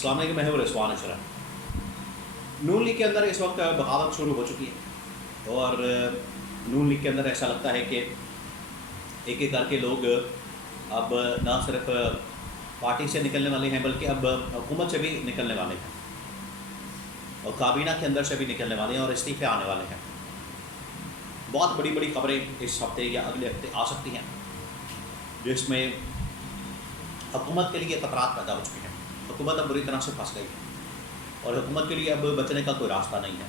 अस्सलाम वालेकुम, मैं हूं रिजवान अशरफ। नून लीग के अंदर इस वक्त बगावत शुरू हो चुकी है और नून लीग के अंदर ऐसा लगता है कि एक एक करके लोग अब ना सिर्फ पार्टी से निकलने वाले हैं बल्कि अब हुकूमत से भी निकलने वाले हैं और काबीना के अंदर से भी निकलने वाले हैं और इस्तीफे आने वाले हैं। बहुत बड़ी बड़ी खबरें इस हफ्ते या अगले हफ्ते आ सकती हैं जिसमें हुकूमत के लिए खतरात पैदा हो चुके हैं। हुकूमत अब बुरी तरह से फंस गई है और हुकूमत के लिए अब बचने का कोई रास्ता नहीं है।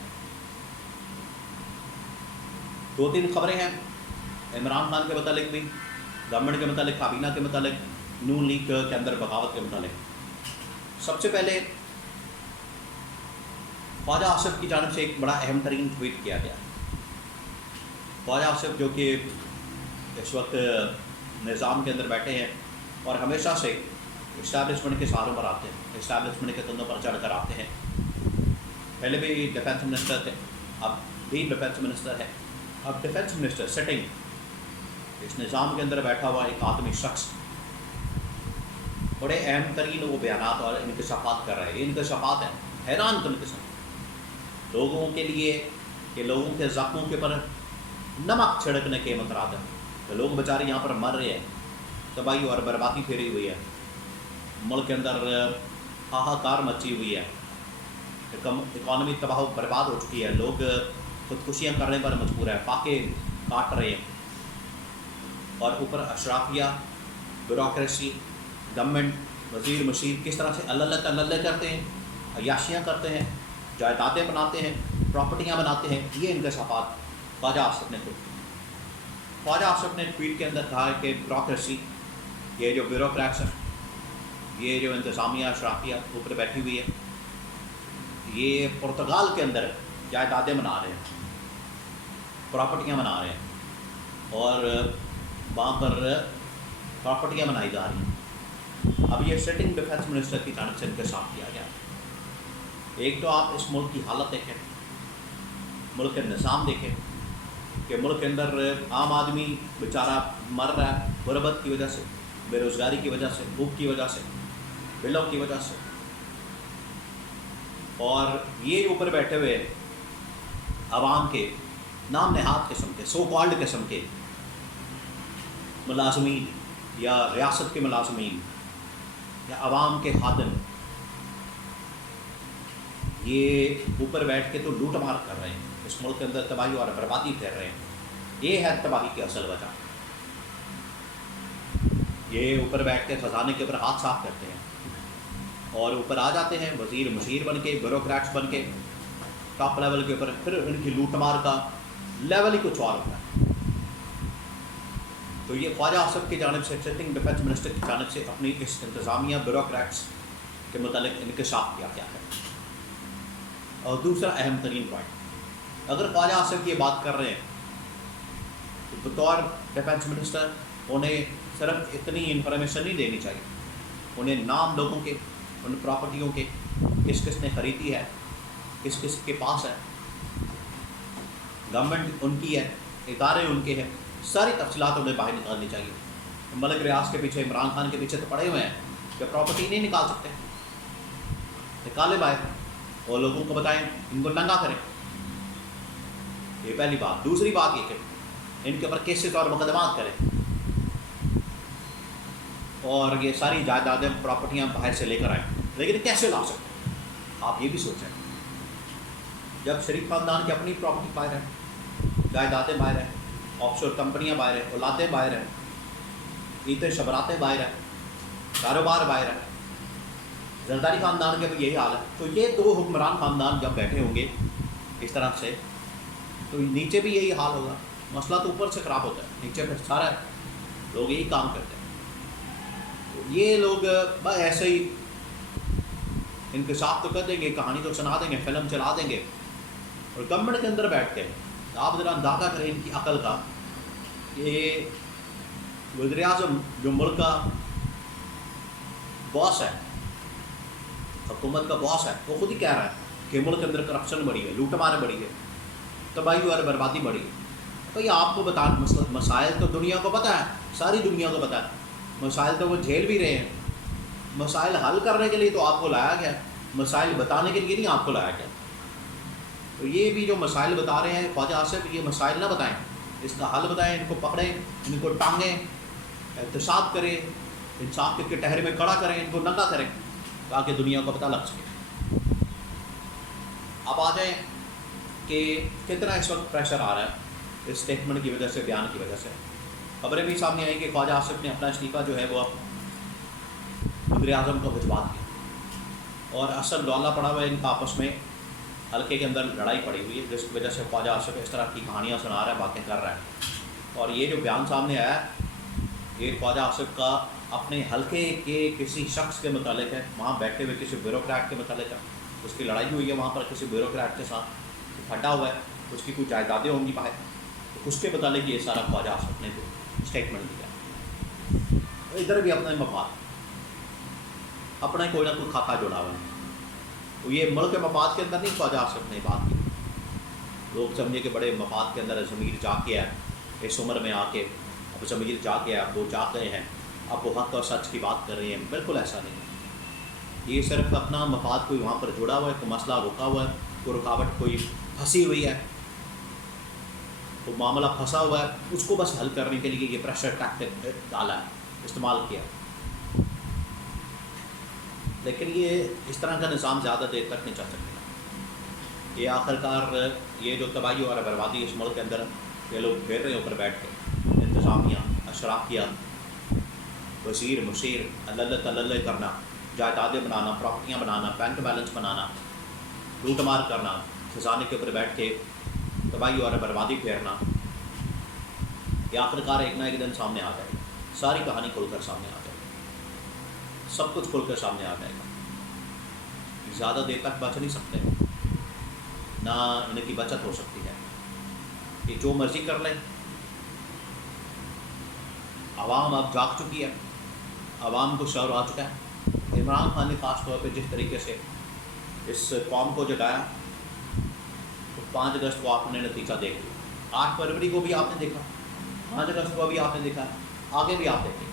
दो तीन खबरें हैं इमरान खान के मतलब भी, गवर्नमेंट के मतलब, काबीना के मतलब, नून लीग के अंदर बगावत के मतलब। सबसे पहले ख्वाजा आसिफ की जानिब से एक बड़ा अहम तरीन ट्वीट किया गया। ख्वाजा आसिफ जो कि इस वक्त निज़ाम के अंदर बैठे हैं और हमेशा से इस्टेब्लिशमेंट के सहारों पर आते हैं, इस्टेब्लिशमेंट के कंधों पर चढ़ कर आते हैं। पहले भी डिफेंस मिनिस्टर थे, अब भी डिफेंस मिनिस्टर है। अब डिफेंस मिनिस्टर सिटिंग इस निज़ाम के अंदर बैठा हुआ एक आदमी शख्स बड़े अहम तरीन वो बयानात और इंकशाफात कर रहे हैं। ये इंकशाफात हैं हैरान कन किस्म लोगों के लिए कि लोगों के ज़ख्मों के ऊपर नमक छिड़कने के मतराद है। तो लोग बेचारे यहाँ पर मर रहे हैं, तबाही और बर्बादी फेरी हुई है, मुल्क के अंदर हाहाकार मची हुई है, इकॉनमी तबाह बर्बाद हो चुकी है, लोग खुदकुशियाँ करने पर मजबूर है, फाके काट रहे हैं और ऊपर अशराफिया, ब्यूरोक्रेसी, गवर्नमेंट, वज़ीर मशीर किस तरह से अल्लल्ला करते हैं, अयाशियाँ करते हैं, जायदादें बनाते हैं, प्रॉपर्टियाँ बनाते हैं। ये इंकशाफात ख्वाजा आसिफ ने ख्वाजा आसिफ ने ट्वीट के अंदर कहा है कि ब्यूरोक्रेसी, ये जो ब्यूरोक्रेट्स हैं, ये जो इंतज़ामिया अशराफिया ऊपर बैठी हुई है, ये पुर्तगाल के अंदर जायदादें बना रहे हैं, प्रॉपर्टियाँ बना रहे हैं और वहाँ पर प्रॉपर्टियाँ बनाई जा रही हैं। अब ये सिटिंग डिफेंस मिनिस्टर की जानिब से इंकशाफ किया गया। एक तो आप इस मुल्क की हालत देखें, मुल्क के निज़ाम देखें कि मुल्क के अंदर आम आदमी बेचारा मर रहा है गुरबत की वजह से, बेरोज़गारी की वजह से, भूख की वजह से, बिलों की वजह से। और ये ऊपर बैठे हुए आवाम के नाम नहाद किस्म के, सो कॉल्ड किस्म के मुलाजमीन या रियासत के मुलाजमीन या आवाम के खादम, ये ऊपर बैठ के तो लूट मार कर रहे हैं, इस मुल्क के अंदर तबाही और बर्बादी कर रहे हैं। ये है तबाही की असल वजह। ये ऊपर बैठ के ख़जाने के ऊपर हाथ साफ करते हैं और ऊपर आ जाते हैं वज़ीर मशीर बन के, ब्यूरोक्रेट्स बन के टॉप लेवल के ऊपर, फिर इनकी लूटमार का लेवल ही कुछ और होता है। तो ये ख्वाजा आसिफ की जानिब से, सिटिंग डिफेंस मिनिस्टर की जानिब से अपनी इस इंतज़ामिया ब्यूरोक्रेट्स के मुतालिक इंकशाफ किया गया है। और दूसरा अहम तरीन पॉइंट, अगर ख्वाजा आसिफ ये बात कर रहे हैं तो बतौर डिफेंस मिनिस्टर उन्हें सिर्फ इतनी इन्फॉर्मेशन नहीं देनी चाहिए, उन्हें नाम लोगों के, उन प्रॉपर्टियों के, किस किस ने ख़रीदी है, किस किस के पास है, गवर्नमेंट उनकी है, इदारे उनके हैं, सारी तफसीलात उन्हें बाहर निकालनी चाहिए। मलिक रियाज के पीछे, इमरान खान के पीछे तो पड़े हुए हैं कि प्रॉपर्टी नहीं निकाल सकते, निकाले बाहर और लोगों को बताएं, इनको नंगा करें। ये पहली बात। दूसरी बात ये कि इनके ऊपर केसेस और मुकदमात करें और ये सारी जायदादें, प्रॉपर्टियाँ बाहर से लेकर आएँ। लेकिन कैसे ला सकते हैं, आप ये भी सोचें। जब शरीफ ख़ानदान की अपनी प्रॉपर्टी बाहर है, जायदादें बाहर हैं, ऑफशोर कंपनियाँ बाहर हैं, औलादें बाहर हैं, ईते शबरातें बाहर हैं, कारोबार बाहर है, जरदारी ख़ानदान के भी यही हाल है। तो ये दो हुक्मरान ख़ानदान जब बैठे होंगे इस तरह से, तो नीचे भी यही हाल होगा। मसला तो ऊपर से ख़राब होता है, नीचे फिर सारा लोग यही काम करते हैं। तो ये लोग बस ऐसे ही इंकशाफ तो कर देंगे, कहानी तो सुना देंगे, फिल्म चला देंगे और गवर्नमेंट के अंदर बैठ के आप ज़रा अंदाज़ा करें इनकी अकल का। ये वज़ीर आज़म जो मुल्क का बॉस है, हुकूमत का बॉस है, वो खुद ही कह रहा है कि मुल्क के अंदर करप्शन बढ़ी है, लूटमार बढ़ी है, तबाही और बर्बादी बढ़ी है। तो ये आपको बता, मसाइल तो दुनिया को पता है, सारी दुनिया को पता है, मसाइल तो वो झेल भी रहे हैं। مسائل حل کرنے کے لیے تو آپ کو لایا گیا، مسائل بتانے کے لیے نہیں آپ کو لایا گیا۔ تو یہ بھی جو مسائل بتا رہے ہیں خواجہ آصف، یہ مسائل نہ بتائیں، اس کا حل بتائیں، ان کو پکڑیں، ان کو ٹانگیں، احتساب کریں، انصاف کے کٹہرے میں کھڑا کریں، ان کو ننگا کریں تاکہ دنیا کو پتہ لگ سکے۔ اب آ جائیں کہ کتنا اس وقت پریشر آ رہا ہے اس اسٹیٹمنٹ کی وجہ سے، بیان کی وجہ سے۔ خبریں بھی سامنے آئی کہ خواجہ آصف نے اپنا استعفیٰ جو ہے وہ وزیر اعظم کو بھجوا دیا، اور اصل ڈولہ پڑا ہوا ہے ان کا آپس میں، حلقے کے اندر لڑائی پڑی ہوئی ہے، جس کی وجہ سے خواجہ آصف اس طرح کی کہانیاں سنا رہا ہے، باتیں کر رہا ہے۔ اور یہ جو بیان سامنے آیا ہے یہ خواجہ آصف کا اپنے حلقے کے کسی شخص کے متعلق ہے، وہاں بیٹھے ہوئے کسی بیوروکریٹ کے متعلق ہے، اس کی لڑائی ہوئی ہے وہاں پر کسی بیوروکریٹ کے ساتھ، پھٹا ہوا ہے، اس کی کچھ جائیدادیں ہوں گی باہر، تو اس کے متعلق یہ سارا خواجہ آصف نے اسٹیٹمنٹ دیا۔ ادھر بھی اپنا مفاد، اپنا کوئی نہ کوئی کھاتا جڑا ہوا ہے، تو یہ ملک کے مفاد کے اندر نہیں خواجہ آصف نے بات کی۔ لوگ سمجھے کہ بڑے مفاد کے اندر ضمیر جا کے ہے، اس عمر میں آ کے اب ضمیر جا کے اب وہ جا گئے ہیں، اب وہ حق اور سچ کی بات کر رہے ہیں، بالکل ایسا نہیں ہے۔ یہ صرف اپنا مفاد کوئی وہاں پر جڑا ہوا ہے، کوئی مسئلہ رکا ہوا ہے، کوئی رکاوٹ کوئی پھنسی ہوئی ہے، وہ معاملہ پھنسا ہوا ہے، اس کو بس حل کرنے کے لیے یہ پریشر ٹیکٹک ڈالا ہے، استعمال کیا۔ لیکن یہ اس طرح کا نظام زیادہ دیر تک نہیں چل سکتا۔ یہ آخرکار یہ جو تباہی اور بربادی اس ملک کے اندر یہ لوگ پھیر رہے ہیں اوپر بیٹھ کے، انتظامیہ، اشرافیہ، وزیر مشیر، اللہ تلّہ کرنا، جائیدادیں بنانا، پراپرٹیاں بنانا، بینک بیلنس بنانا، لوٹ مار کرنا، خزانے کے اوپر بیٹھ کے تباہی اور بربادی پھیرنا، یہ آخرکار ایک نہ ایک دن سامنے آ جائے گا، ساری کہانی کھل کر سامنے آ جائے گی، سب کچھ کھل کر سامنے آ جائے گا۔ زیادہ دیر تک بچ نہیں سکتے، نہ ان کی بچت ہو سکتی ہے، کہ جو مرضی کر لیں۔ عوام اب جاگ چکی ہے، عوام کو شعور آ چکا ہے۔ عمران خان نے خاص طور پہ جس طریقے سے اس قوم کو جگایا، تو 5 اگست کو آپ نے نتیجہ دیکھ لیا، 8 فروری کو بھی آپ نے دیکھا، 5 اگست کو بھی آپ نے دیکھا، آگے بھی آپ دیکھیں۔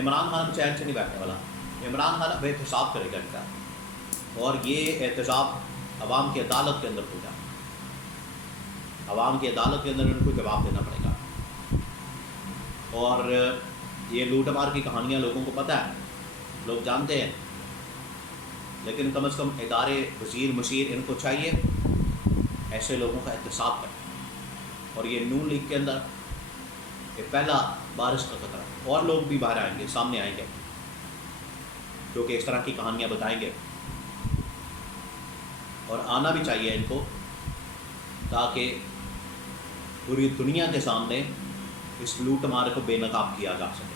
عمران خان چین سے نہیں بیٹھنے والا، عمران خان اب احتساب کرے گا ان کا، اور یہ احتساب عوام کی عدالت کے اندر ہو جائے، عوام کی عدالت کے اندر ان کو جواب دینا پڑے گا۔ اور یہ لوٹ مار کی کہانیاں لوگوں کو پتہ ہے، لوگ جانتے ہیں، لیکن کم از کم ادارے، وزیر مشیر، ان کو چاہیے ایسے لوگوں کا احتساب کریں۔ اور یہ نون لیگ کے اندر یہ پہلا بارش کا خطرہ ہے، اور لوگ بھی باہر آئیں گے، سامنے آئیں گے، جو کہ اس طرح کی کہانیاں بتائیں گے، اور آنا بھی چاہیے ان کو، تاکہ پوری دنیا کے سامنے اس لوٹ مار کو بے نقاب کیا جا سکے۔